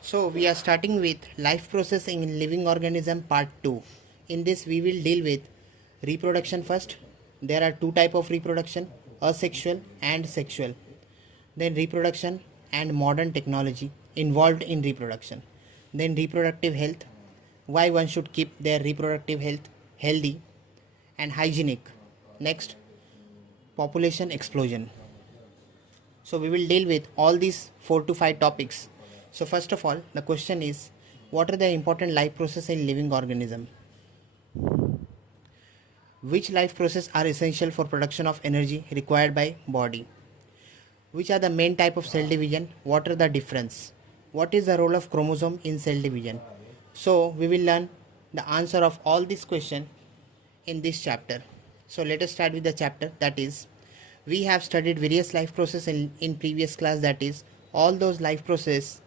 So we are starting with life process in living organism part 2. In this we will deal with reproduction first. There are two type of reproduction, asexual and sexual. Then reproduction and modern technology involved in reproduction. Then reproductive health, why one should keep their reproductive health healthy and hygienic. Next, population explosion. So we will deal with all these 4 to 5 topics. So first of all, the question is, what are the important life process in living organism? Which life process are essential for production of energy required by body? Which are the main type of cell division? What are the difference? What is the role of chromosome in cell division? So we will learn the answer of all these questions in this chapter. So let us start with the chapter, that is, we have studied various life process in previous class, that is all those life process,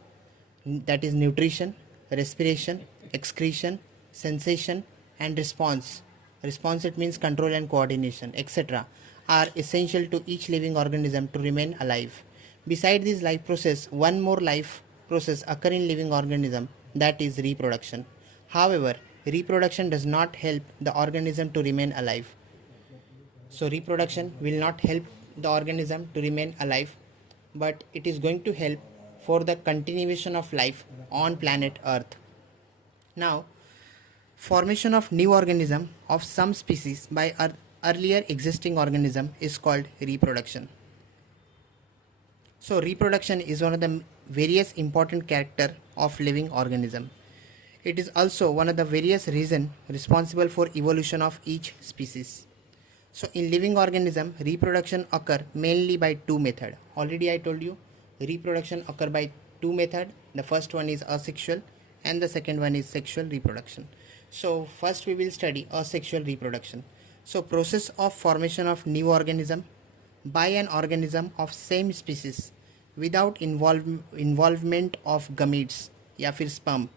that is nutrition, respiration, excretion, sensation and response. Response, it means control and coordination, etc., are essential to each living organism to remain alive. Beside this life process, one more life process occur in living organism, that is reproduction. However, reproduction does not help the organism to remain alive. So reproduction will not help the organism to remain alive, but it is going to help for the continuation of life on planet Earth. Now, formation of new organism of some species by earlier existing organism is called reproduction. So reproduction is one of the various important character of living organism. It is also one of the various reason responsible for evolution of each species. So in living organism, reproduction occur mainly by two method. Already I told you, reproduction occur by two method. The first one is asexual and the second one is sexual reproduction. So first we will study asexual reproduction. So process of formation of new organism by an organism of same species without involvement of gametes या फिर sperm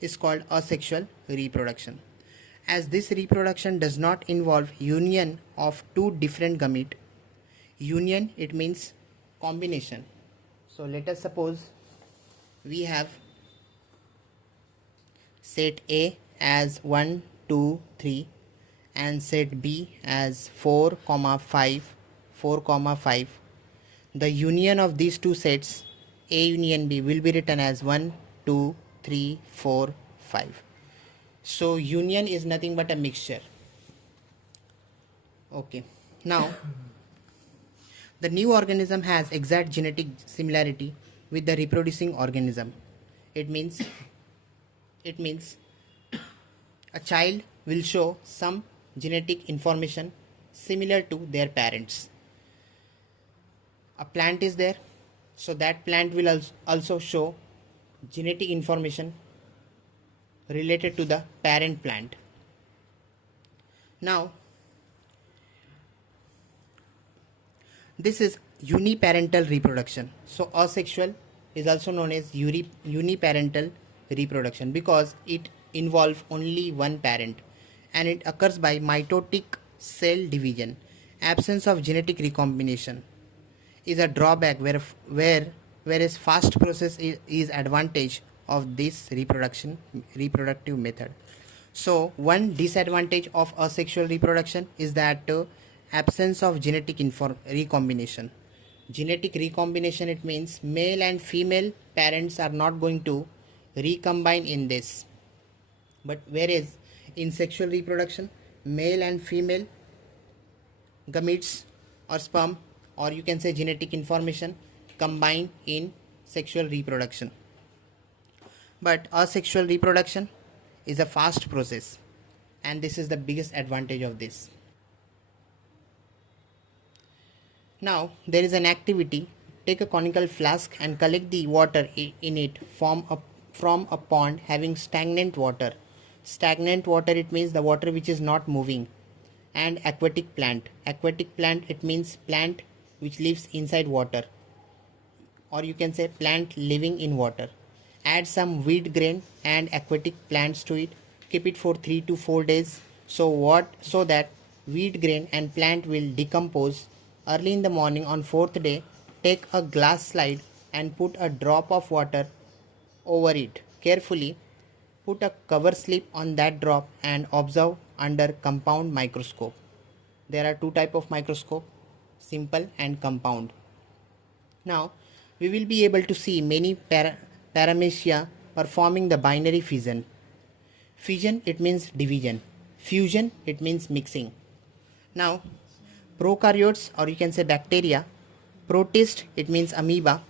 is called asexual reproduction. As this reproduction does not involve union of two different gamete. Union, it means combination. So let us suppose we have set A as 1, 2, 3 and set B as 4, 5, 4, 5. The union of these two sets, A union B, will be written as 1, 2, 3, 4, 5. So union is nothing but a mixture. Okay. Now, the new organism has exact genetic similarity with the reproducing organism. It means a child will show some genetic information similar to their parents. A plant is there, so that plant will also show genetic information related to the parent plant. Now, this is uniparental reproduction. So asexual is also known as uniparental reproduction because it involves only one parent and it occurs by mitotic cell division. Absence of genetic recombination is a drawback whereas fast process is advantage of this reproductive method. So one disadvantage of asexual reproduction is that absence of genetic recombination. Genetic recombination, it means male and female parents are not going to recombine in this. But whereas in sexual reproduction, male and female gametes or sperm, or you can say genetic information, combine in sexual reproduction. But asexual reproduction is a fast process and this is the biggest advantage of this. Now there is an activity. Take a conical flask and collect the water in it from a pond having stagnant water. Stagnant water, it means the water which is not moving. And aquatic plant. Aquatic plant, it means plant which lives inside water, or you can say plant living in water. Add some wheat grain and aquatic plants to it. Keep it for 3 to 4 days. So that wheat grain and plant will decompose. Early in the morning on 4th day, take a glass slide and put a drop of water over it carefully. Put a cover slip on that drop and observe under compound microscope. There are two types of microscope, simple and compound. Now we will be able to see many paramecia performing the binary fission. Fission, it means division. Fusion, it means mixing. Now prokaryotes, or you can say bacteria, protist, it means amoeba,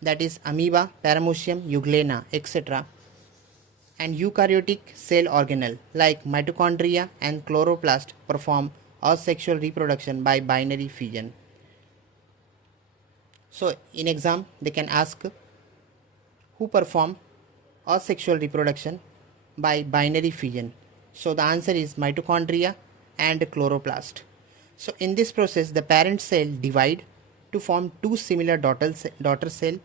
that is amoeba, paramecium, euglena, etc. And eukaryotic cell organelle like mitochondria and chloroplast perform asexual reproduction by binary fission. So in exam they can ask who perform asexual reproduction by binary fission. So the answer is mitochondria and chloroplast. So in this process the parent cell divide to form two similar daughter cell.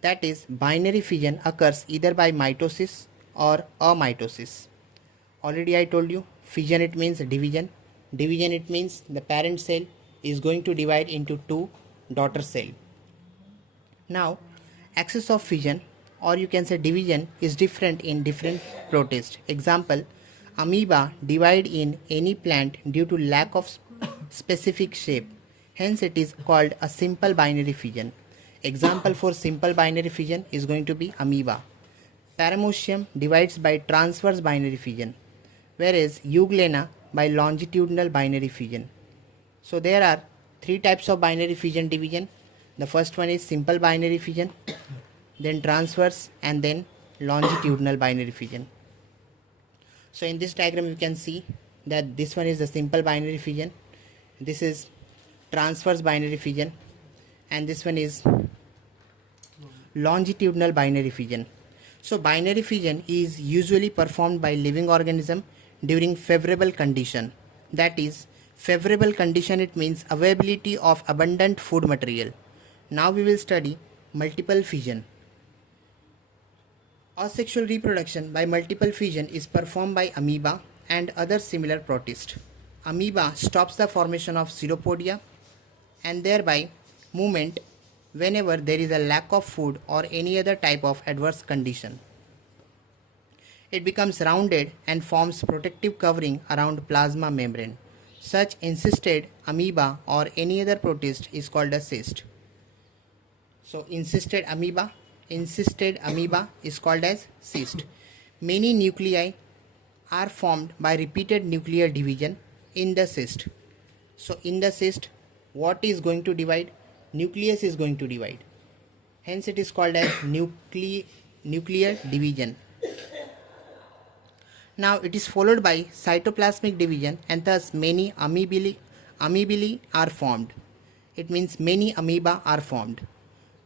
That is, binary fission occurs either by mitosis or amitosis. Already I told you, fission it means division. Division it means the parent cell is going to divide into two daughter cell. Now axis of fission, or you can say division, is different in different protists. Example, amoeba divide in any plant due to lack of specific shape. Hence it is called a simple binary fission. Example for simple binary fission is going to be amoeba. Paramecium divides by transverse binary fission, whereas euglena by longitudinal binary fission. So there are three types of binary fission division. The first one is simple binary fission, then transverse, and then longitudinal binary fission. So in this diagram you can see that this one is the simple binary fission, this is transverse binary fission, and this one is longitudinal binary fission. So binary fission is usually performed by living organism during favorable condition. That is, favorable condition, it means availability of abundant food material. Now we will study multiple fission. Asexual reproduction by multiple fission is performed by amoeba and other similar protists. Amoeba stops the formation of pseudopodia and thereby movement whenever there is a lack of food or any other type of adverse condition. It becomes rounded and forms protective covering around plasma membrane. Such encysted amoeba or any other protist is called a cyst. So encysted amoeba is called as cyst. Many nuclei are formed by repeated nuclear division in the cyst. So in the cyst, what is going to divide? Nucleus is going to divide. Hence it is called as nuclear division. Now it is followed by cytoplasmic division, and thus many amoebae are formed. It means many amoeba are formed.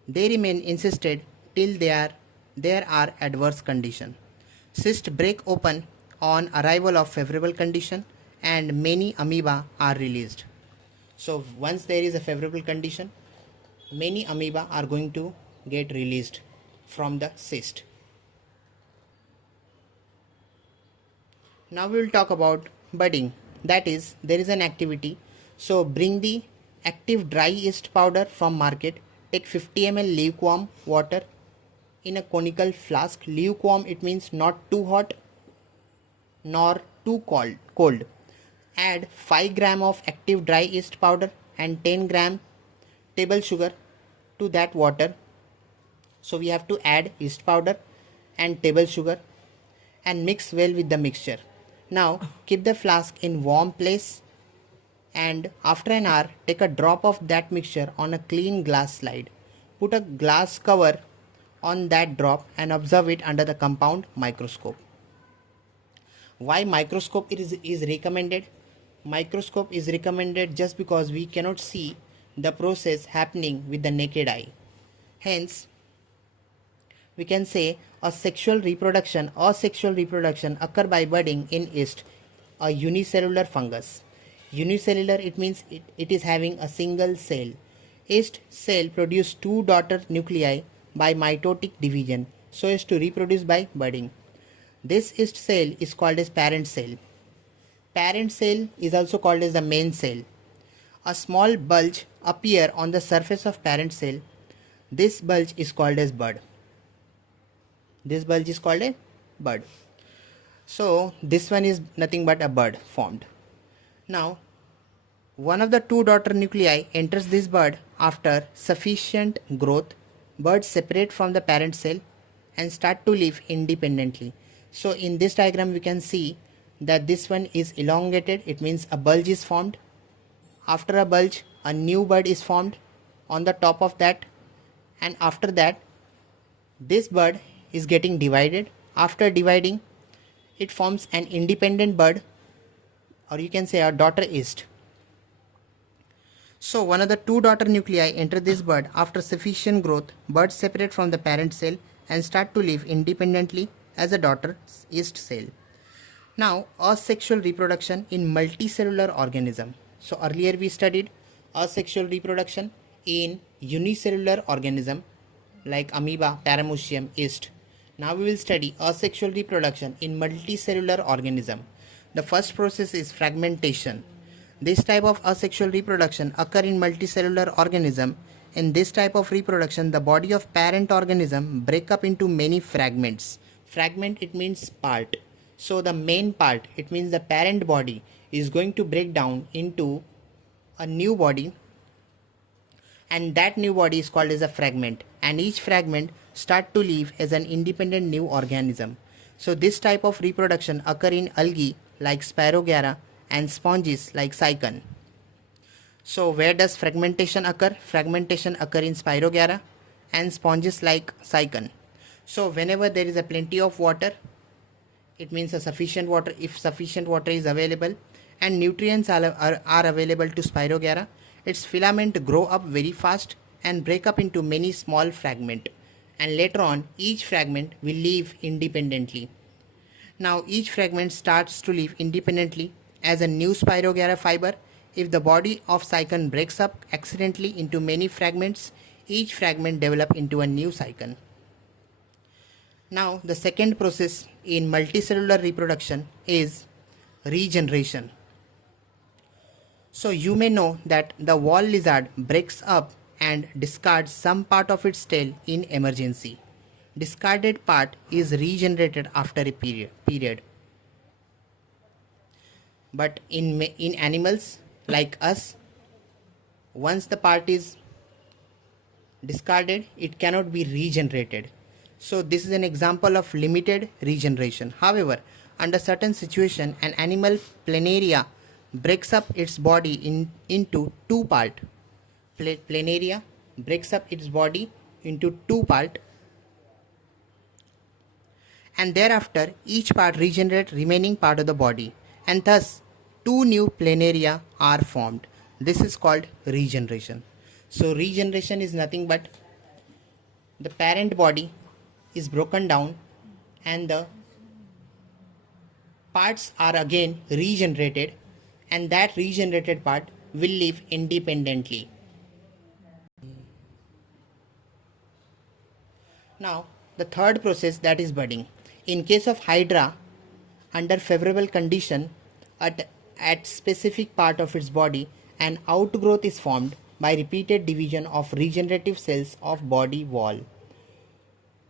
They remain encysted till there are adverse conditions. Cysts break open on arrival of favorable condition and many amoeba are released. So once there is a favorable condition, many amoeba are going to get released from the cyst. Now we will talk about budding. That is, there is an activity. So bring the active dry yeast powder from market. Take 50 ml lukewarm water in a conical flask. Lukewarm, it means not too hot nor too cold. Add 5 gram of active dry yeast powder and 10 gram table sugar to that water. So we have to add yeast powder and table sugar and mix well with the mixture. Now keep the flask in warm place, and after an hour take a drop of that mixture on a clean glass slide. Put a glass cover on that drop and observe it under the compound microscope. Why microscope is recommended? Microscope is recommended just because we cannot see the process happening with the naked eye. Hence we can say asexual reproduction occur by budding in yeast, a unicellular fungus. Unicellular, it means it is having a single cell. Yeast cell produce two daughter nuclei by mitotic division so as to reproduce by budding. This yeast cell is called as parent cell. Parent cell is also called as the main cell. A small bulge appear on the surface of parent cell. This bulge is called as bud. This bulge is called a bud. So this one is nothing but a bud formed. Now one of the two daughter nuclei enters this bud after sufficient growth. Buds separate from the parent cell and start to live independently. So in this diagram we can see that this one is elongated, it means a bulge is formed. After a bulge, a new bud is formed on the top of that, and after that this bud is getting divided. After dividing, it forms an independent bud, or you can say a daughter ist. So one of the two daughter nuclei enter this bud after sufficient growth. Buds separate from the parent cell and start to live independently as a daughter ist cell. Now asexual reproduction in multicellular organism. So earlier we studied asexual reproduction in unicellular organism like amoeba, paramucium, yeast. Now we will study asexual reproduction in multicellular organism. The first process is fragmentation. This type of asexual reproduction occur in multicellular organism. In this type of reproduction, the body of parent organism break up into many fragments. Fragment, it means part. So the main part, it means the parent body, is going to break down into a new body, and that new body is called as a fragment, and each fragment start to live as an independent new organism. So this type of reproduction occur in algae like Spirogyra and sponges like Cycon. So where does fragmentation occur? Fragmentation occur in Spirogyra and sponges like Cycon. So whenever there is a plenty of water, it means a sufficient water, if sufficient water is available and nutrients are available to Spirogyra, its filament grow up very fast and break up into many small fragments, and later on each fragment will live independently. Now each fragment starts to live independently as a new Spirogyra fiber. If the body of Cycon breaks up accidentally into many fragments, each fragment develop into a new Cycon. Now the second process in multicellular reproduction is regeneration. So you may know that the wall lizard breaks up and discards some part of its tail in emergency. Discarded part is regenerated after a period. But in animals like us, once the part is discarded, it cannot be regenerated. So this is an example of limited regeneration. However, under certain situation, an animal planaria breaks up its body into two parts. Planaria breaks up its body into two parts, and thereafter each part regenerates remaining part of the body, and thus two new planaria are formed. This is called regeneration. So regeneration is nothing but the parent body is broken down and the parts are again regenerated, and that regenerated part will live independently. Now the third process, that is budding. In case of Hydra, under favorable condition, at specific part of its body, an outgrowth is formed by repeated division of regenerative cells of body wall.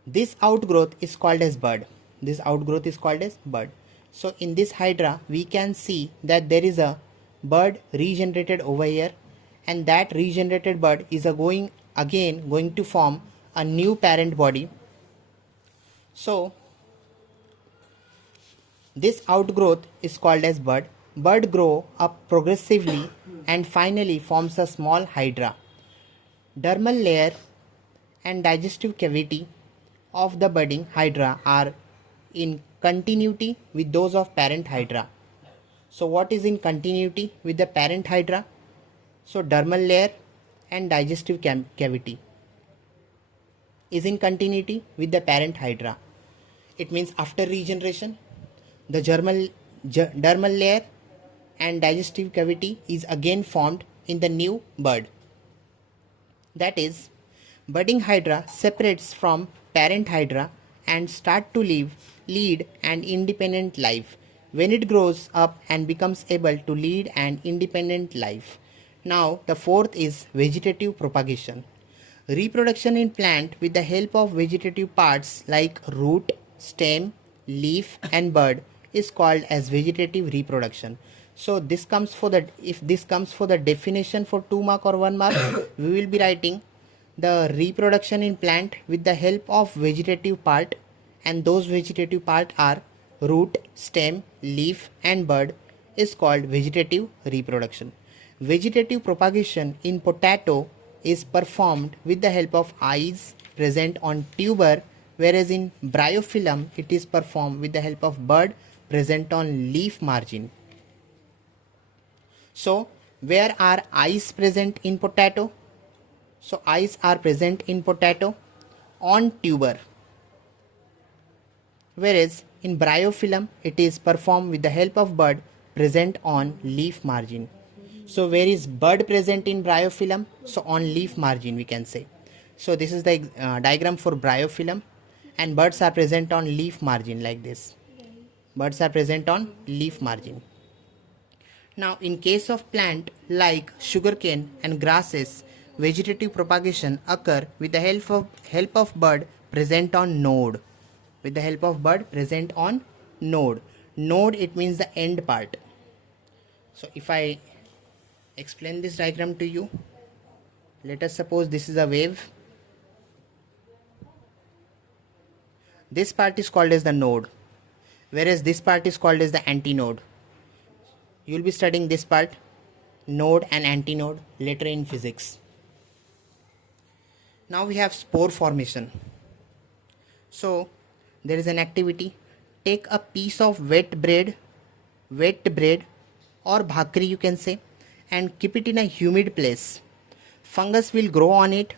This outgrowth is called as bud. This outgrowth is called as bud. So in this Hydra, we can see that there is a bud regenerated over here, and that regenerated bud is going to form a new parent body. So this outgrowth is called as bud. Bud grow up progressively and finally forms a small hydra. Dermal layer and digestive cavity of the budding hydra are in continuity with those of parent hydra. So what is in continuity with the parent hydra? So dermal layer and digestive cavity is in continuity with the parent hydra. It means after regeneration, the dermal layer and digestive cavity is again formed in the new bud. That is, budding hydra separates from parent hydra and start to lead an independent life when it grows up and becomes able to lead an independent life. Now the fourth is vegetative propagation. Reproduction in plant with the help of vegetative parts like root, stem, leaf and bud is called as vegetative reproduction. So this comes for the, if this comes for the definition for 2 mark or 1 mark, we will be writing the reproduction in plant with the help of vegetative part, and those vegetative part are root, stem, leaf and bud is called vegetative reproduction. Vegetative propagation in potato is performed with the help of eyes present on tuber, whereas in bryophyllum it is performed with the help of bud present on leaf margin. So where are eyes present in potato? So eyes are present in potato on tuber, whereas in bryophyllum it is performed with the help of bud present on leaf margin. So where is bud present in bryophyllum? So on leaf margin we can say. So this is the diagram for bryophyllum, and buds are present on leaf margin like this. Buds are present on leaf margin. Now in case of plant like sugarcane and grasses, vegetative propagation occur with the help of bud present on node. With the help of bud present on node. Node, it means the end part. So if I explain this diagram to you, let us suppose this is a wave. This part is called as the node, whereas this part is called as the antinode. You will be studying this part, node and antinode, later in physics. Now we have spore formation. So there is an activity. Take a piece of wet bread or bhakri you can say, and keep it in a humid place. Fungus will grow on it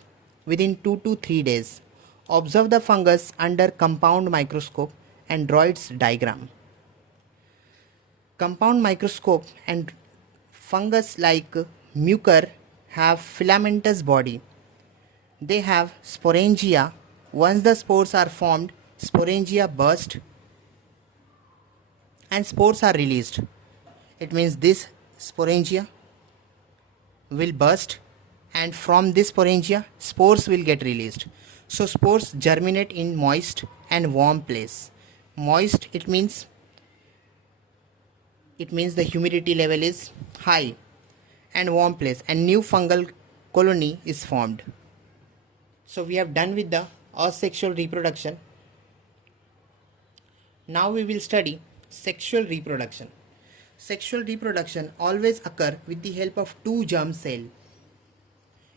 within 2 to 3 days. Observe the fungus under compound microscope and draw its diagram. Compound microscope and fungus like mucor have filamentous body. They have sporangia. Once the spores are formed, sporangia burst and spores are released. It means this sporangia will burst, and from this sporangia spores will get released. So spores germinate in moist and warm place. Moist, it means the humidity level is high, and warm place, and new fungal colony is formed. So we have done with the asexual reproduction. Now we will study sexual reproduction. Sexual reproduction always occur with the help of 2 germ cell.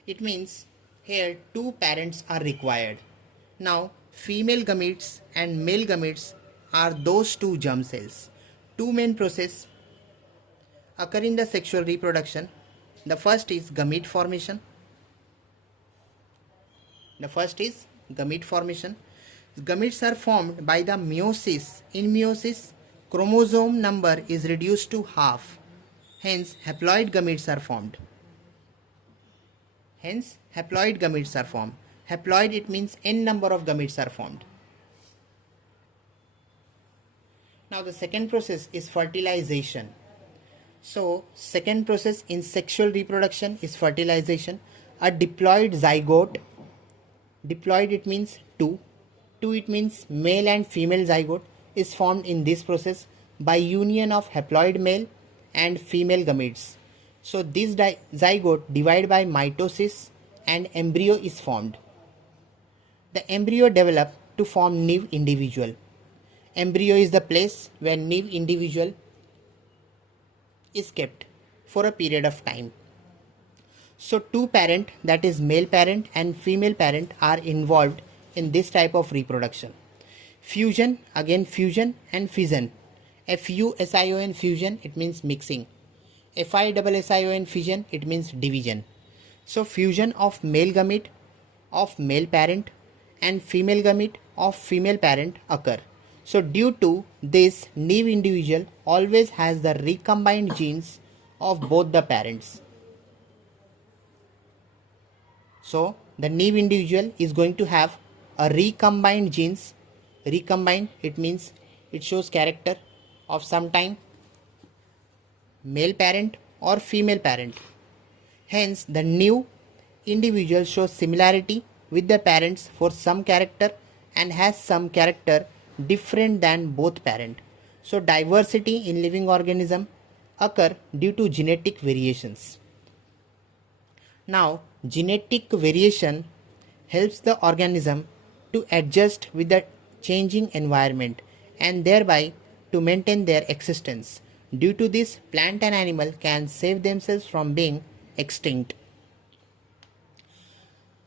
It means here 2 parents are required. Now female gametes and male gametes are those 2 germ cells. 2 main processes occur in the sexual reproduction. The first is gamete formation. Gametes are formed by the meiosis. In meiosis, chromosome number is reduced to half. Hence, haploid gametes are formed. Haploid, it means n number of gametes are formed. Now the second process is fertilization. So second process in sexual reproduction is fertilization. A diploid zygote, diploid it means 2, it means male and female zygote, is formed in this process by union of haploid male and female gametes. So this zygote divide by mitosis and embryo is formed. The embryo develop to form new individual. Embryo is the place where new individual is kept for a period of time. So 2 parent, that is male parent and female parent, are involved in this type of reproduction. Fusion, again fusion and fission. FUSION fusion, it means mixing. FISSION fission, it means division. So fusion of male gamete of male parent and female gamete of female parent occur. So due to this, new individual always has the recombined genes of both the parents. So the new individual is going to have a recombined genes. Recombined, it means it shows character of sometime male parent or female parent. Hence the new individual shows similarity with the parents for some character and has some character different than both parent. So diversity in living organism occur due to genetic variations. Now, genetic variation helps the organism to adjust with the changing environment and thereby to maintain their existence. Due to this, plant and animal can save themselves from being extinct.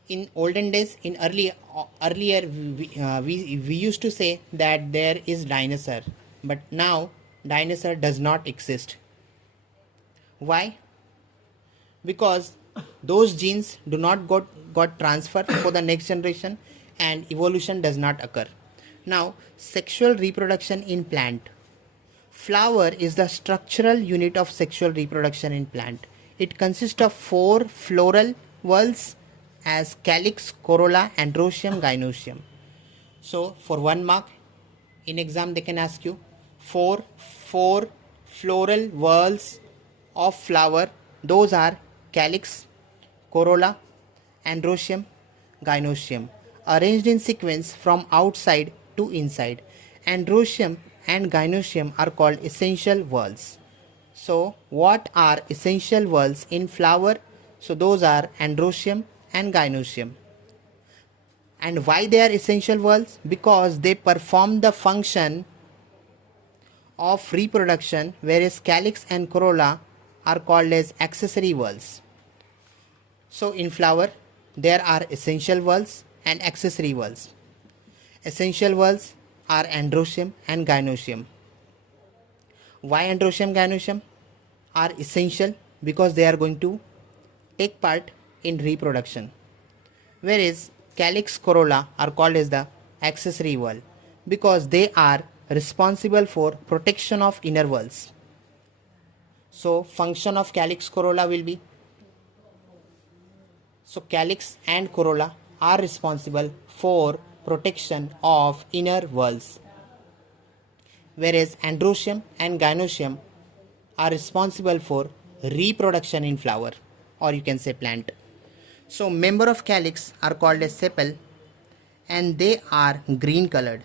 In olden days, in earlier we used to say that there is dinosaur, but now dinosaur does not exist. Why? Because those genes do not got transferred for the next generation and evolution does not occur. Now, sexual reproduction in plant. Flower is the structural unit of sexual reproduction in plant. It consists of 4 floral whorls as calyx, corolla, androecium, gynoecium. So for 1 mark in exam they can ask you four floral whorls of flower. Those are calyx, corolla, androecium, gynoecium, arranged in sequence from outside to inside. Androecium and gynoecium are called essential whorls. So what are essential whorls in flower? So those are androecium and gynoecium. And why they are essential whorls? Because they perform the function of reproduction, whereas calyx and corolla are called as accessory whorls. So in flower there are essential whorls and accessory whorls. Essential whorls are androecium and gynoecium. Why androecium, gynoecium are essential? Because they are going to take part in reproduction, whereas calyx, corolla are called as the accessory whorl because they are responsible for protection of inner whorls. So function of calyx, corolla will be, so calyx and corolla are responsible for protection of inner whorls, whereas androecium and gynoecium are responsible for reproduction in flower, or you can say plant. So member of calyx are called as sepal and they are green colored,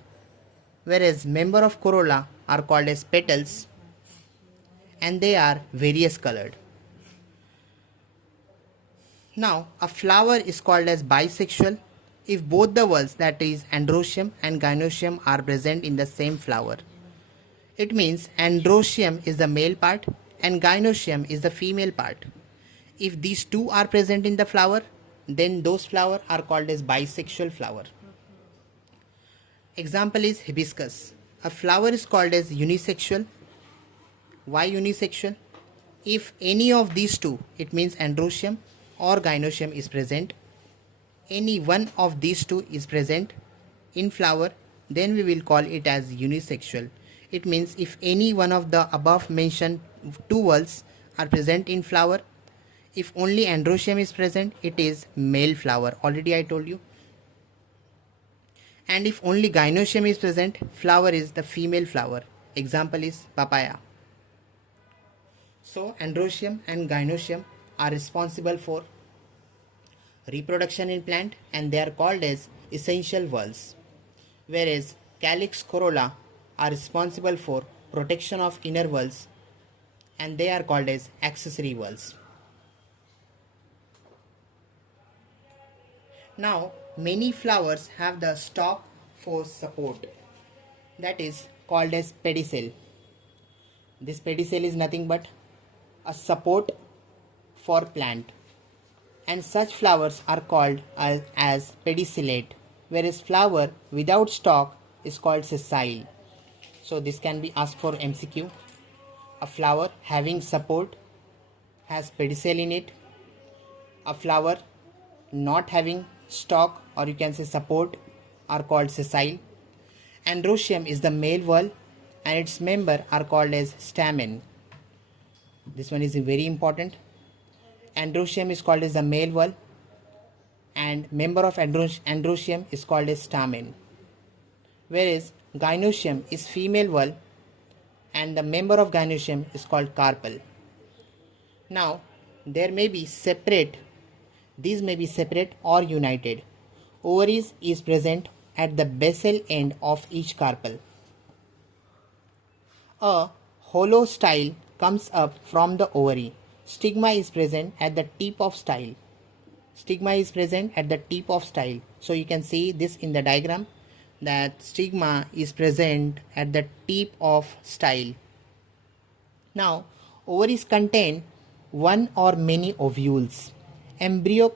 whereas member of corolla are called as petals and they are various colored. Now a flower is called as bisexual if both the whorls, that is androecium and gynoecium, are present in the same flower. It means androecium is the male part and gynoecium is the female part. If these two are present in the flower, then those flowers are called as bisexual flower. Example is hibiscus. A flower is called as unisexual. Why unisexual? If any of these two, it means androecium or gynoecium is present, any one of these two is present in flower, then we will call it as unisexual. It means if any one of the above mentioned two whorls are present in flower, if only androecium is present, it is male flower. Already I told you. And if only gynoecium is present, flower is the female flower. Example is papaya. So androecium and gynoecium are responsible for reproduction in plant and they are called as essential whorls, whereas calyx, corolla are responsible for protection of inner whorls and they are called as accessory whorls. Now many flowers have the stalk for support, that is called as pedicel. This pedicel is nothing but a support for plant, and such flowers are called as pedicellate, whereas flower without stalk is called sessile. So this can be asked for MCQ. A flower having support has pedicel in it. A flower not having stalk, or you can say support, are called sessile. Androecium is the male whorl and its member are called as stamen. This one is very important. Androecium is called as the male whorl and member of androecium is called as stamen, whereas gynoecium is female whorl and the member of gynoecium is called carpel. Now there may be separate These may be separate or united. Ovaries is present at the basal end of each carpel. A hollow style comes up from the ovary. Stigma is present at the tip of style. Stigma is present at the tip of style. So you can see this in the diagram, that stigma is present at the tip of style. Now, ovaries contain one or many ovules. Embryo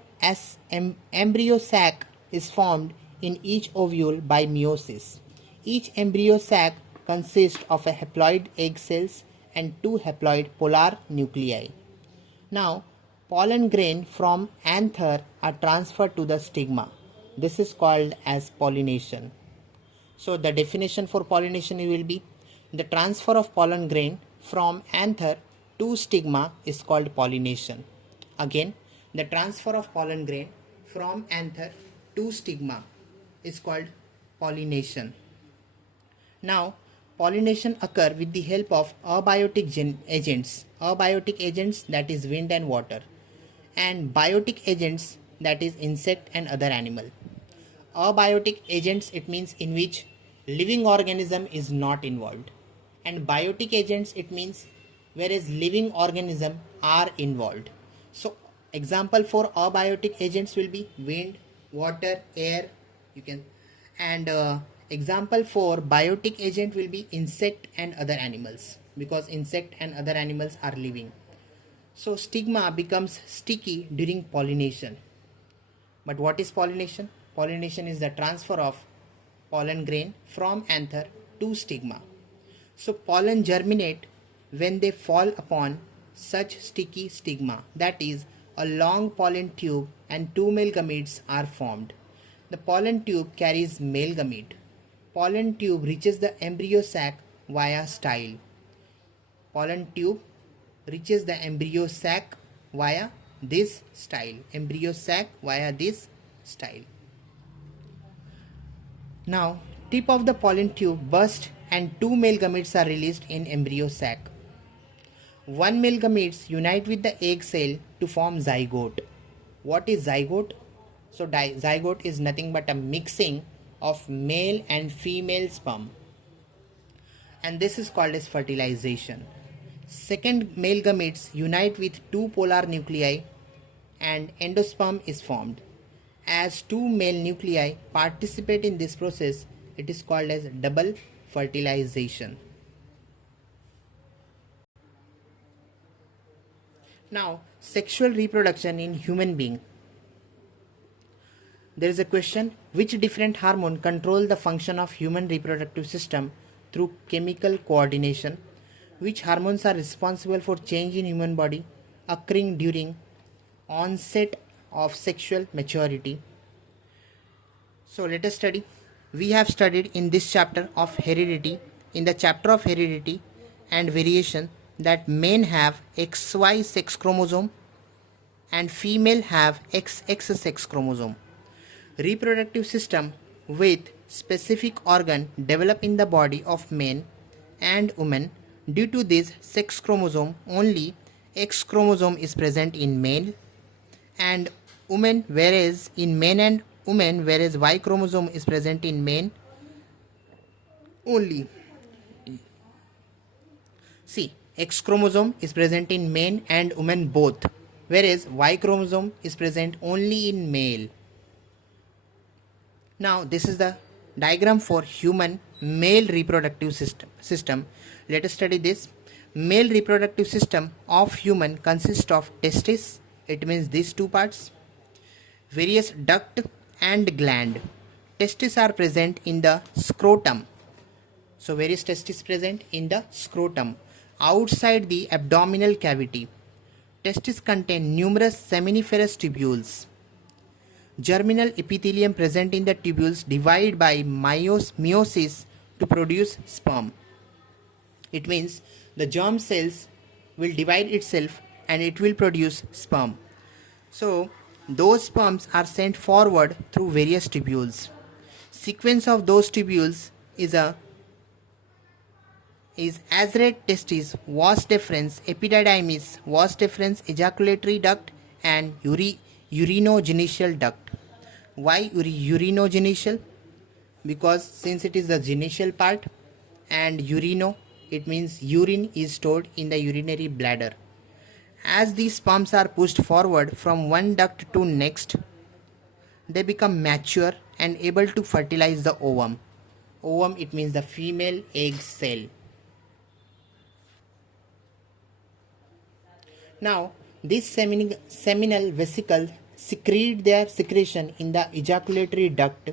sac is formed in each ovule by meiosis. Each embryo sac consists of a haploid egg cells and two haploid polar nuclei. Now, pollen grain from anther are transferred to the stigma. This is called as pollination. So the definition for pollination will be the transfer of pollen grain from anther to stigma is called pollination. Again, the transfer of pollen grain from anther to stigma is called pollination. Now, pollination occur with the help of abiotic agents. Abiotic agents, that is wind and water, and biotic agents, that is insect and other animal. Abiotic agents, it means in which living organism is not involved, and biotic agents, it means whereas living organism are involved. So example for abiotic agents will be wind, water, air, example for biotic agent will be insect and other animals, because insect and other animals are living. So stigma becomes sticky during pollination. But what is pollination? Pollination is the transfer of pollen grain from anther to stigma. So pollen germinate when they fall upon such sticky stigma, that is, a long pollen tube, and two male gametes are formed. The pollen tube carries male gamete. Pollen tube reaches the embryo sac via style. Pollen tube reaches the embryo sac via this style. Embryo sac via this style. Now, tip of the pollen tube bursts and two male gametes are released in embryo sac. One male gametes unite with the egg cell to form zygote. What is zygote? So zygote is nothing but a mixing of male and female sperm, and this is called as fertilization. Second male gametes unite with two polar nuclei and endosperm is formed. As two male nuclei participate in this process, it is called as double fertilization. Now, sexual reproduction in human being. There is a question, which different hormone control the function of human reproductive system through chemical coordination? Which hormones are responsible for change in human body occurring during onset of sexual maturity? So let us study. We have studied in this chapter of heredity, in the chapter of heredity and variation, that men have XY sex chromosome and female have XX sex chromosome. Reproductive system with specific organ develop in the body of men and women. Due to this sex chromosome, only X chromosome is present in male and women, whereas in men and women, whereas Y chromosome is present in men only. See, X chromosome is present in men and women both, whereas Y chromosome is present only in male. Now this is the diagram for human male reproductive system. Let us study this. Male reproductive system of human consists of testis, it means these two parts, various duct and gland. Testes are present in the scrotum. So various testes present in the scrotum outside the abdominal cavity. Testes contain numerous seminiferous tubules. Germinal epithelium present in the tubules divide by meiosis to produce sperm. It means the germ cells will divide itself and it will produce sperm. So those sperms are sent forward through various tubules. Sequence of those tubules is azerate testis, vas deferens, epididymis, vas deferens, ejaculatory duct, and urinogenital duct. Why urinogenital? Because since it is the genital part, and urino, it means urine is stored in the urinary bladder. As these sperms are pushed forward from one duct to next, they become mature and able to fertilize the ovum. Ovum, it means the female egg cell. Now, these seminal vesicles secrete their secretion in the ejaculatory duct.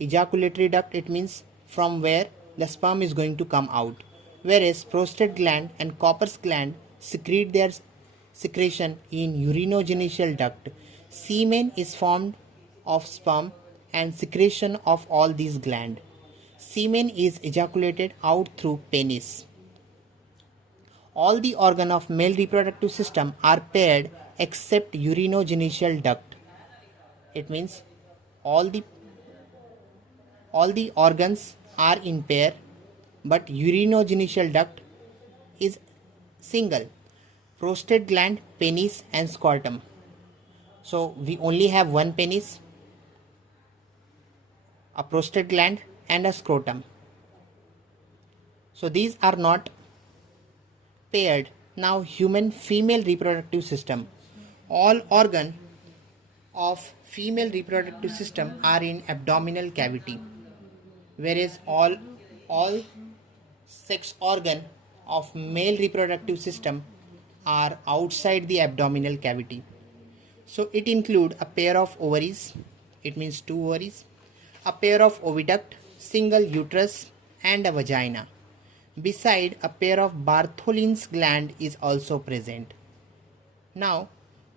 Ejaculatory duct, it means from where the sperm is going to come out. Whereas prostate gland and Cowper's gland secrete their secretion in urinogenital duct. Semen is formed of sperm and secretion of all these glands. Semen is ejaculated out through penis. All the organs of male reproductive system are paired except urinogenital duct. It means all the organs are in pair, but urinogenital duct is single. Prostate gland, penis and scrotum. So we only have one penis, a prostate gland and a scrotum. So these are not paired. Now human female reproductive system. All organ of female reproductive system are in abdominal cavity, whereas all sex organ of male reproductive system are outside the abdominal cavity. So it include a pair of ovaries, it means two ovaries, a pair of oviduct, single uterus and a vagina. Beside, a pair of Bartholin's gland is also present. Now,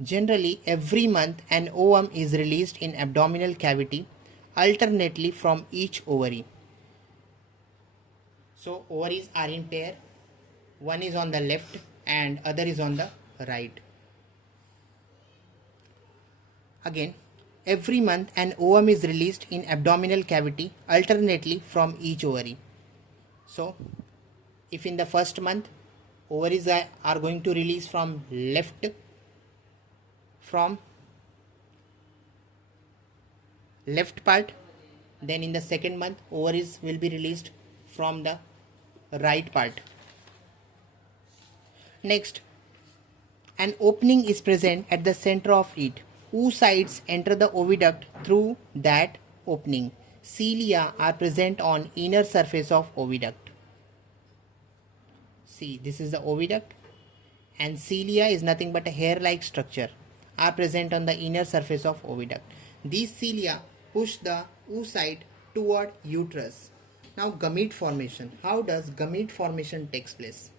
generally every month an ovum is released in abdominal cavity alternately from each ovary. So ovaries are in pair, one is on the left and other is on the right. Again, every month an ovum is released in abdominal cavity alternately from each ovary. So if in the first month ovaries are going to release from left part, then in the second month ovaries will be released from the right part. Next, an opening is present at the center of it. Oocytes enter the oviduct through that opening. Cilia are present on inner surface of oviduct. See, this is the oviduct and cilia is nothing but a hair-like structure are present on the inner surface of oviduct. These cilia push the oocyte toward uterus. Now gamete formation. How does gamete formation takes place?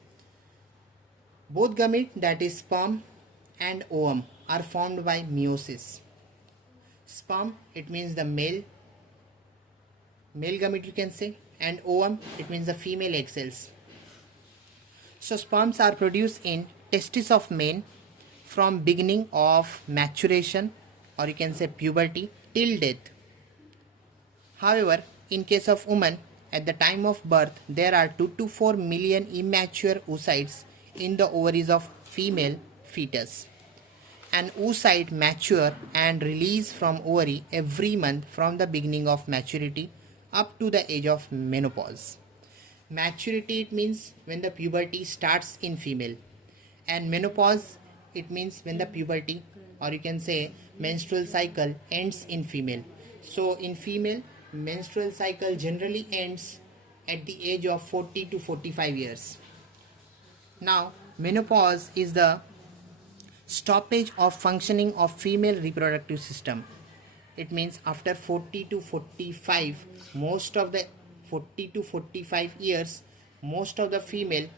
Both gamete, that is sperm and ovum, are formed by meiosis. Sperm, it means the male gamete you can say, and ovum, it means the female egg cells. So sperms are produced in testis of men from beginning of maturation, or you can say puberty, till death. However, in case of women, at the time of birth, there are 2 to 4 million immature oocytes in the ovaries of female fetus. An oocyte mature and release from ovary every month from the beginning of maturity up to the age of menopause. Maturity, it means when the puberty starts in female, and menopause, it means when the puberty, or you can say menstrual cycle, ends in female. So in female, menstrual cycle generally ends at the age of 40 to 45 years. Now menopause is the stoppage of functioning of female reproductive system. It means after 40 to 45, most of the 40 to 45 years, most of the female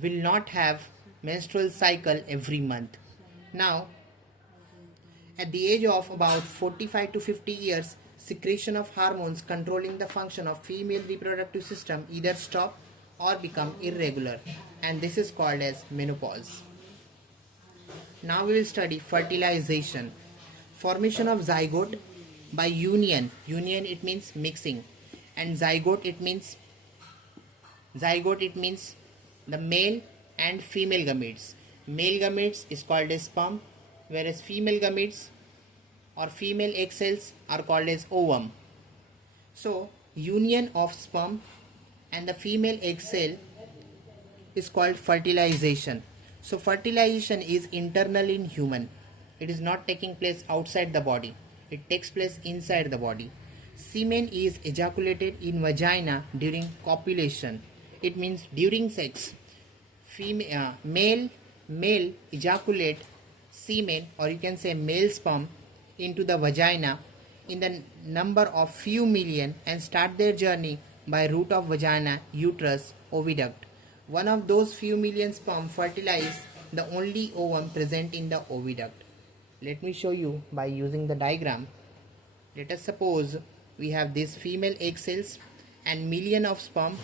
will not have menstrual cycle every month. Now at the age of about 45 to 50 years, secretion of hormones controlling the function of female reproductive system either stop or become irregular, and this is called as menopause. Now we will study fertilization. Formation of zygote by union. Union, it means mixing, and zygote, it means the male and female gametes. Male gametes is called as sperm, whereas female gametes or female egg cells are called as ovum. So union of sperm and the female egg cell is called fertilization. So fertilization is internal in human. It is not taking place outside the body. It takes place inside the body. Semen is ejaculated in vagina during copulation. It means during sex. Male ejaculate semen, or you can say male sperm, into the vagina in the number of few million and start their journey by route of vagina, uterus, oviduct. One of those few million sperm fertilize the only ovum present in the oviduct. Let me show you by using the diagram. Let us suppose we have these female egg cells and million of sperm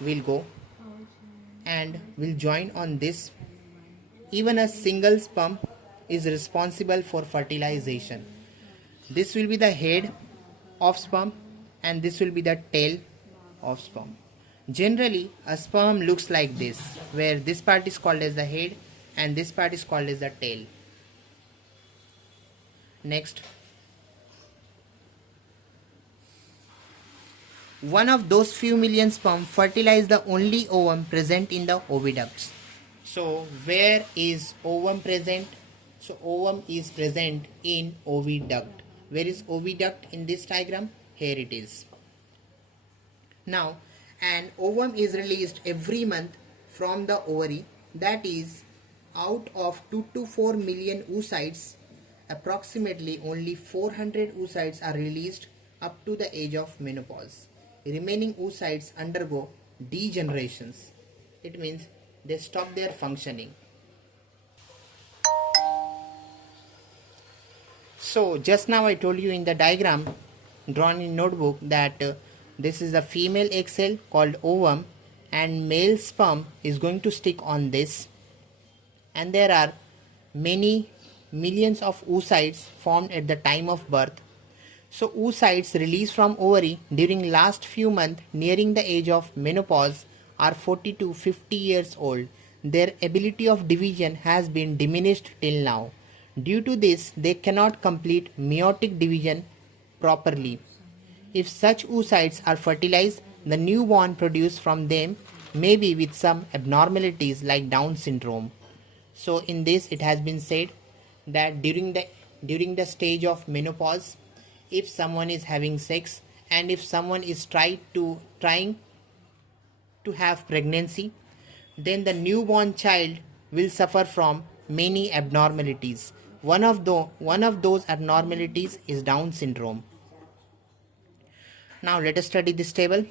will go and will join on this. Even a single sperm is responsible for fertilization. This will be the head of sperm and this will be the tail of sperm. Generally, a sperm looks like this, where this part is called as the head and this part is called as the tail. Next, one of those few million sperm fertilize the only ovum present in the oviducts. So where is ovum present? So ovum is present in oviduct. Where is oviduct in this diagram? Here it is. Now an ovum is released every month from the ovary. That is, out of 2 to 4 million oocytes, approximately only 400 oocytes are released up to the age of menopause. Remaining oocytes undergo degenerations. It means they stop their functioning. So just now I told you in the diagram drawn in notebook that this is a female egg cell called ovum and male sperm is going to stick on this, and there are many millions of oocytes formed at the time of birth. So oocytes released from ovary during last few months nearing the age of menopause are 40 to 50 years old. Their ability of division has been diminished till now. Due to this, they cannot complete meiotic division properly. If such oocytes are fertilized, the newborn produced from them may be with some abnormalities like Down syndrome. So in this it has been said that during the stage of menopause, if someone is having sex and if someone is trying to have pregnancy, then the newborn child will suffer from many abnormalities. One of those abnormalities is Down syndrome. Now let us study this table.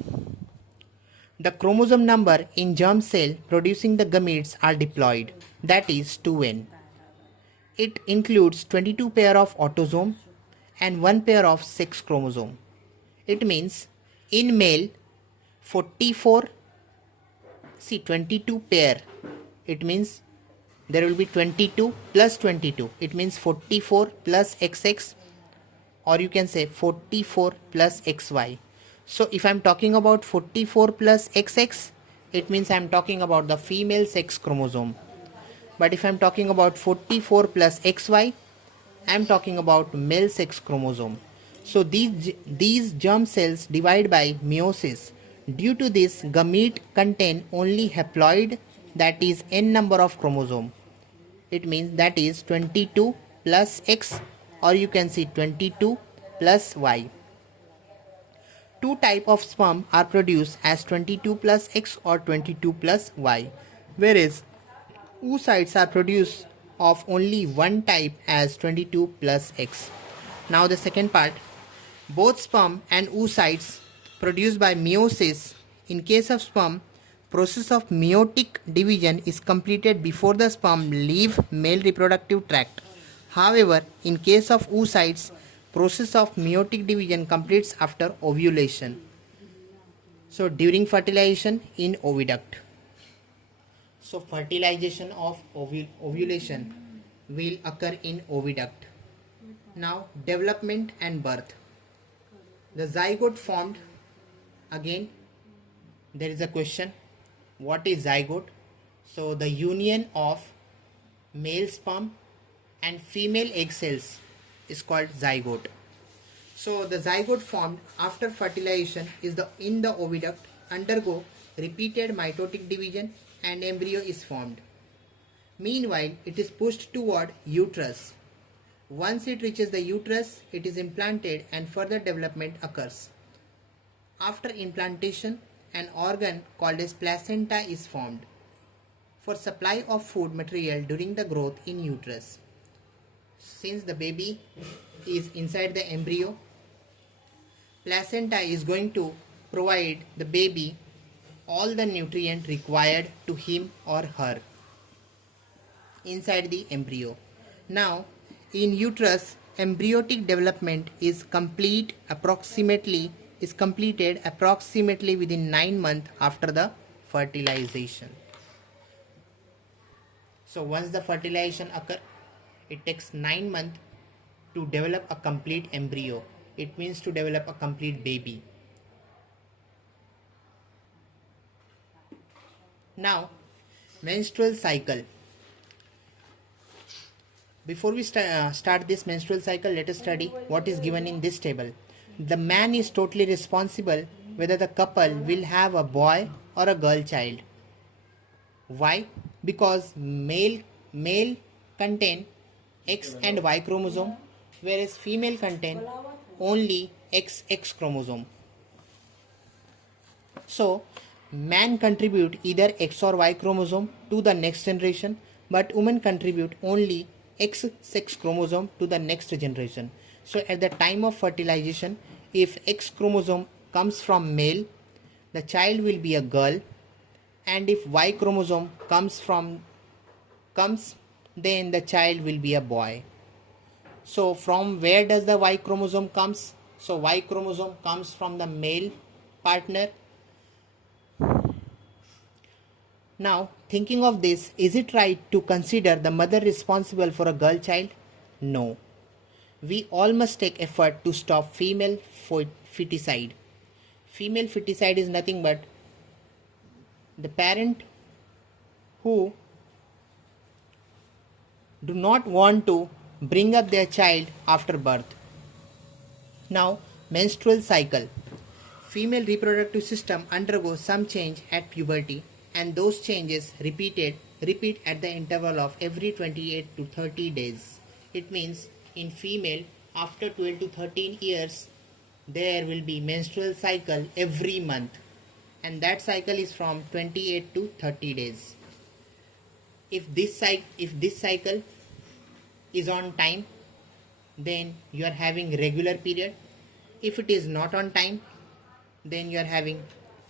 The chromosome number in germ cell producing the gametes are diploid, that is 2n. It includes 22 pair of autosome and 1 pair of sex chromosome. It means in male 22 pair. It means there will be 22 plus 22. It means 44 plus XX, or you can say 44 plus XY. So if I am talking about 44 plus XX, it means I am talking about the female sex chromosome. But if I am talking about 44 plus XY, I am talking about male sex chromosome. So these germ cells divide by meiosis. Due to this, gamete contain only haploid, that is n number of chromosome. It means that is 22 plus X, or you can see 22 plus Y. Two types of sperm are produced as 22 plus X or 22 plus Y, whereas oocytes are produced of only one type as 22 plus X. Now the second part, both sperm and oocytes produced by meiosis. In case of sperm, process of meiotic division is completed before the sperm leave male reproductive tract. However, in case of oocytes, process of meiotic division completes after ovulation. So during fertilization in oviduct. So fertilization of ovulation will occur in oviduct. Now development and birth. The zygote formed. Again there is a question, what is zygote? So the union of male sperm and female egg cells is called zygote. So the zygote formed after fertilization is in the oviduct undergo repeated mitotic division and embryo is formed. Meanwhile, it is pushed toward uterus. Once it reaches the uterus, it is implanted and further development occurs. After implantation, an organ called as placenta is formed for supply of food material during the growth in uterus. Since the baby is inside the embryo, placenta is going to provide the baby all the nutrient required to him or her inside the embryo. Now, in uterus, embryonic development is completed approximately within 9 months after the fertilization. So once the fertilization occurs, it takes 9 months to develop a complete embryo. It means to develop a complete baby. Now, menstrual cycle. Before we start this menstrual cycle, let us study what is given in this table. The man is totally responsible whether the couple will have a boy or a girl child. Why? Because male contain X and Y chromosome, whereas female contain only XX chromosome. So, man contribute either X or Y chromosome to the next generation, but women contribute only X sex chromosome to the next generation. So, at the time of fertilization, if X chromosome comes from male, the child will be a girl, and if Y chromosome comes, then the child will be a boy. So from where does the Y chromosome comes? So Y chromosome comes from the male partner. Now, thinking of this, is it right to consider the mother responsible for a girl child? No. We all must take effort to stop female feticide. Female feticide is nothing but the parent who do not want to bring up their child after birth. Now, menstrual cycle. Female reproductive system undergoes some change at puberty, and those changes repeat at the interval of every 28 to 30 days. It means in female, after 12 to 13 years, there will be menstrual cycle every month, and that cycle is from 28 to 30 days. If this cycle is on time, then you are having regular period. If it is not on time, then you are having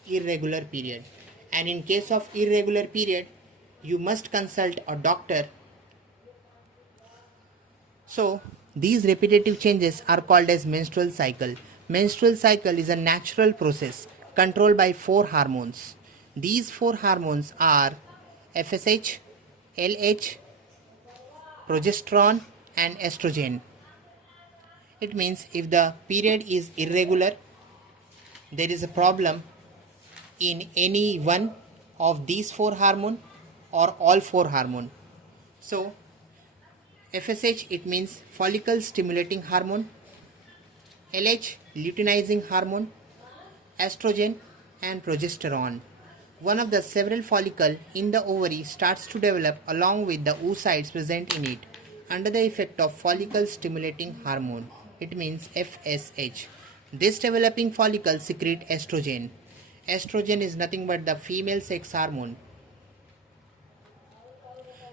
irregular period. And in case of irregular period, you must consult a doctor. So these repetitive changes are called as menstrual cycle. Menstrual cycle is a natural process controlled by 4 hormones. These 4 hormones are FSH, LH, progesterone and estrogen. It means if the period is irregular, there is a problem in any one of these 4 hormones or all 4 hormones. So FSH, it means follicle stimulating hormone, LH, luteinizing hormone, estrogen and progesterone. One of the several follicles in the ovary starts to develop along with the oocytes present in it under the effect of follicle stimulating hormone. It means FSH. This developing follicle secrete estrogen. Estrogen is nothing but the female sex hormone.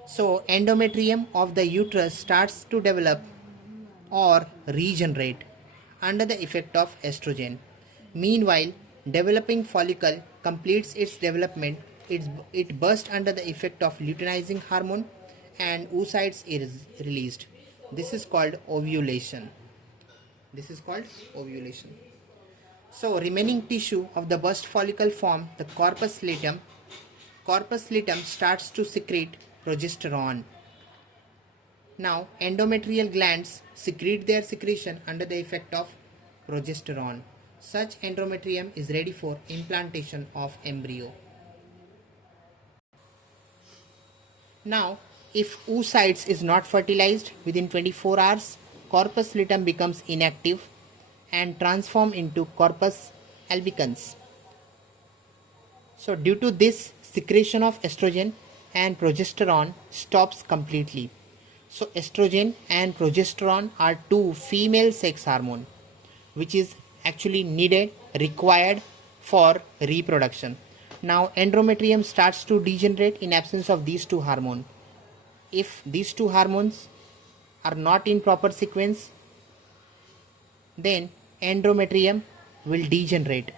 So endometrium of the uterus starts to develop or regenerate under the effect of estrogen. Meanwhile, developing follicle completes its development. It bursts under the effect of luteinizing hormone and oocytes is released. This is called ovulation. So remaining tissue of the burst follicle form the corpus luteum. Corpus luteum starts to secrete progesterone. Now endometrial glands secrete their secretion under the effect of progesterone. Such endometrium is ready for implantation of embryo. Now If oocytes is not fertilized within 24 hours, corpus luteum becomes inactive and transform into corpus albicans. So due to this, secretion of estrogen and progesterone stops completely. So estrogen and progesterone are two female sex hormone which is actually needed, required for reproduction. Now endometrium starts to degenerate in absence of these two hormones. If these two hormones are not in proper sequence, then endometrium will degenerate.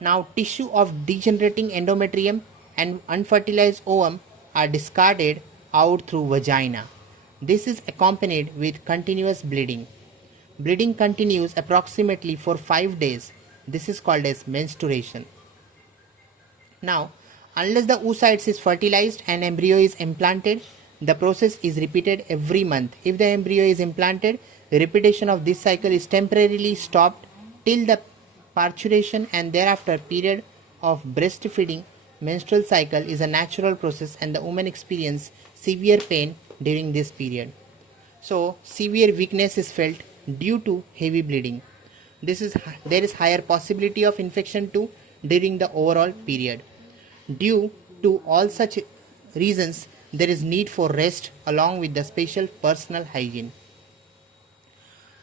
Now tissue of degenerating endometrium and unfertilized ovum are discarded out through vagina. This is accompanied with continuous bleeding. Bleeding continues approximately for 5 days. This is called as menstruation. Now, unless the oocytes is fertilized and embryo is implanted, the process is repeated every month. If the embryo is implanted, the repetition of this cycle is temporarily stopped till the parturition and thereafter period of breastfeeding. Menstrual cycle is a natural process and the woman experience severe pain during this period. So severe weakness is felt due to heavy bleeding. There is higher possibility of infection too during the overall period. Due to all such reasons, there is need for rest along with the special personal hygiene.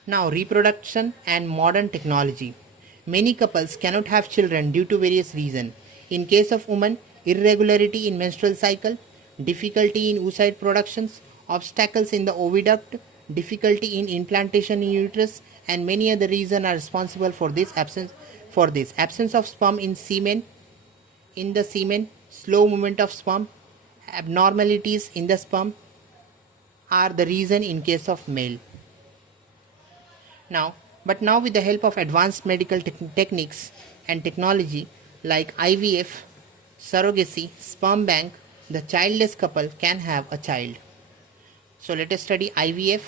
Now reproduction and modern technology. Many couples cannot have children due to various reasons. In case of women, irregularity in menstrual cycle, difficulty in oocyte productions, obstacles in the oviduct, difficulty in implantation in uterus, and many other reasons are responsible for this absence. Absence of sperm in the semen, slow movement of sperm, abnormalities in the sperm are the reason in case of male. Now with the help of advanced medical techniques and technology like IVF, surrogacy, sperm bank, the childless couple can have a child. So let us study IVF.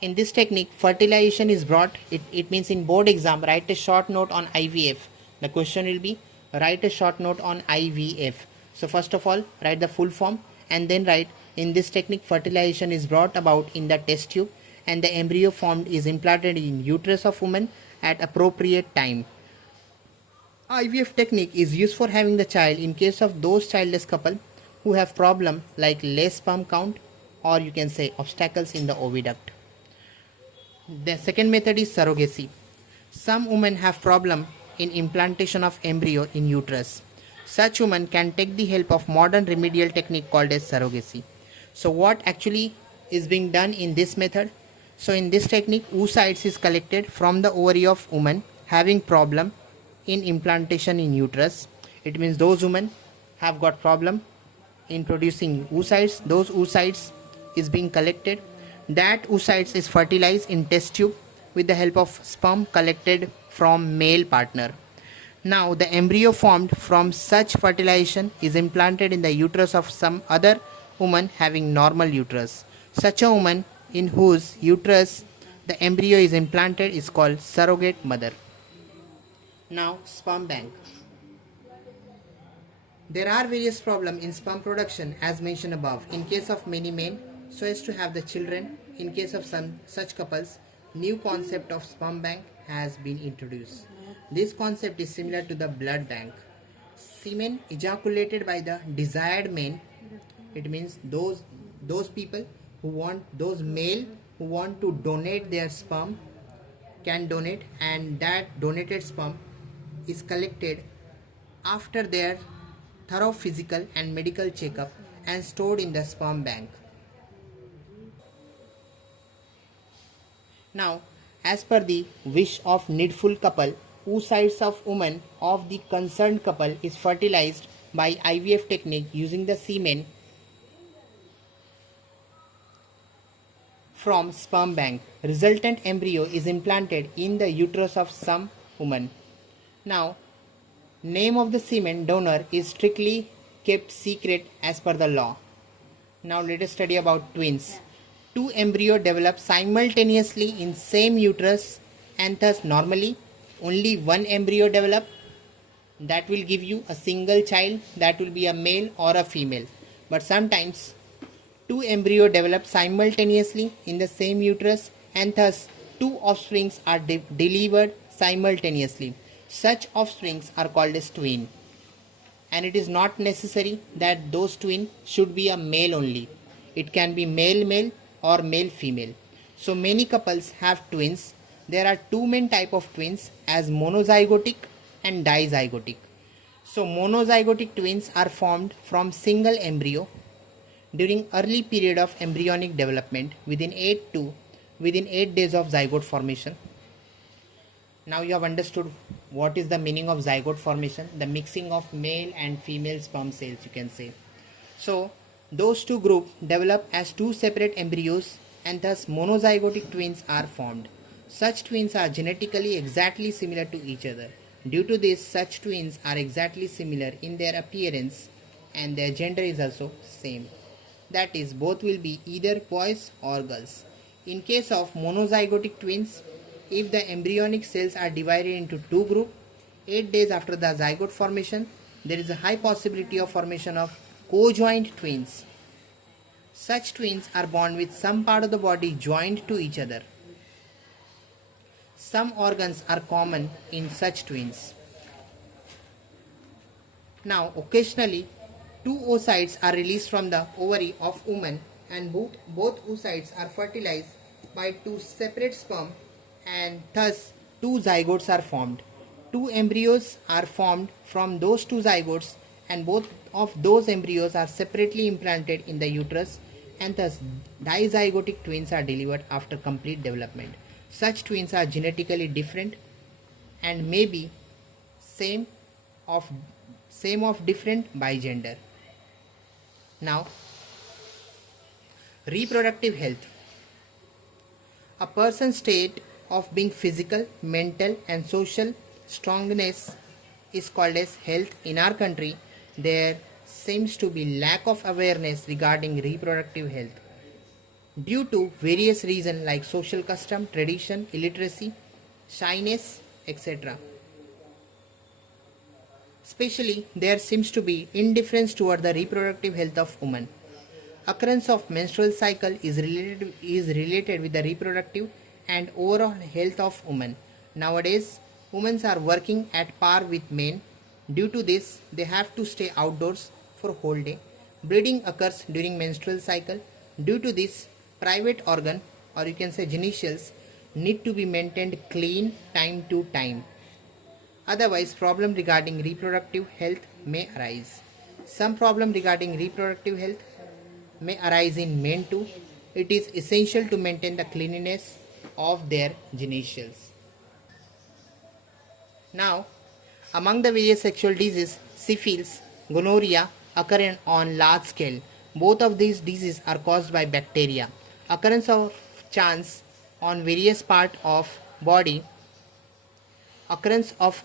In this technique, fertilization is brought. It means in board exam, write a short note on IVF. The question will be, write a short note on IVF. So first of all, write the full form and then write, in this technique, fertilization is brought about in the test tube and the embryo formed is implanted in uterus of woman at appropriate time. IVF technique is used for having the child in case of those childless couple who have problem like less sperm count or you can say obstacles in the oviduct. The second method is surrogacy. Some women have problem in implantation of embryo in uterus. Such women can take the help of modern remedial technique called as surrogacy. So what actually is being done in this method? So in this technique, oocytes is collected from the ovary of woman having problem in implantation in uterus. It means those women have got problem in producing oocytes. Those oocytes is being collected. That oocytes is fertilized in test tube with the help of sperm collected from male partner. Now the embryo formed from such fertilization is implanted in the uterus of some other woman having normal uterus. Such a woman in whose uterus the embryo is implanted is called surrogate mother. Now sperm bank. There are various problems in sperm production as mentioned above. In case of many men, so as to have the children, in case of some such couples, new concept of sperm bank has been introduced. This concept is similar to the blood bank. Semen ejaculated by the desired men, it means those people who want, those male who want to donate their sperm can donate, and that donated sperm is collected after their thorough physical and medical checkup and stored in the sperm bank. Now, as per the wish of needful couple, oocytes of woman of the concerned couple is fertilized by IVF technique using the semen from sperm bank. Resultant embryo is implanted in the uterus of some woman. Now, name of the semen donor is strictly kept secret as per the law. Now let us study about twins. Two embryo develop simultaneously in same uterus and thus normally only one embryo develop. That will give you a single child, that will be a male or a female. But sometimes two embryos develop simultaneously in the same uterus, and thus two offsprings are delivered simultaneously. Such offsprings are called as twin. And it is not necessary that those twin should be a male only. It can be male male or male female. So many couples have twins. There are two main type of twins as monozygotic and dizygotic. So monozygotic twins are formed from single embryo during early period of embryonic development within 8 days of zygote formation. Now you have understood what is the meaning of zygote formation, the mixing of male and female sperm cells, you can say. So those two groups develop as two separate embryos, and thus monozygotic twins are formed. Such twins are genetically exactly similar to each other. Due to this, such twins are exactly similar in their appearance, and their gender is also same. That is, both will be either boys or girls. In case of monozygotic twins, if the embryonic cells are divided into two groups, 8 days after the zygote formation, there is a high possibility of formation of co-joined twins. Such twins are born with some part of the body joined to each other. Some organs are common in such twins. Now, occasionally, two oocytes are released from the ovary of woman, and both oocytes are fertilized by two separate sperm, and thus two zygotes are formed. Two embryos are formed from those two zygotes, and both of those embryos are separately implanted in the uterus, and thus dizygotic twins are delivered after complete development. Such twins are genetically different and may be same of different by gender. Now, reproductive health. A person's state of being physical, mental and social strongness is called as health. In our country, there seems to be lack of awareness regarding reproductive health due to various reasons like social custom, tradition, illiteracy, shyness, etc. Especially, there seems to be indifference toward the reproductive health of women. Occurrence of menstrual cycle is related with the reproductive and overall health of women. Nowadays, women are working at par with men. Due to this, they have to stay outdoors for whole day. Bleeding occurs during menstrual cycle. Due to this, private organ, or you can say genitals, need to be maintained clean time to time. Otherwise, problem regarding reproductive health may arise. Some problem regarding reproductive health may arise in men too. It is essential to maintain the cleanliness of their genitals. Now, among the various sexual diseases, syphilis, gonorrhea occur on large scale. Both of these diseases are caused by bacteria. Occurrence of chance on various part of body, occurrence of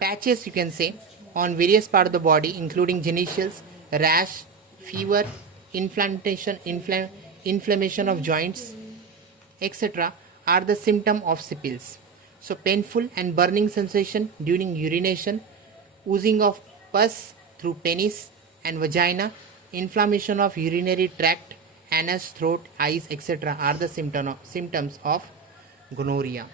patches, you can say, on various part of the body including genitals, rash, fever, inflammation of joints, etc. are the symptom of syphilis. So painful and burning sensation during urination, oozing of pus through penis and vagina, inflammation of urinary tract, anus, throat, eyes, etc. are the symptoms of gonorrhea.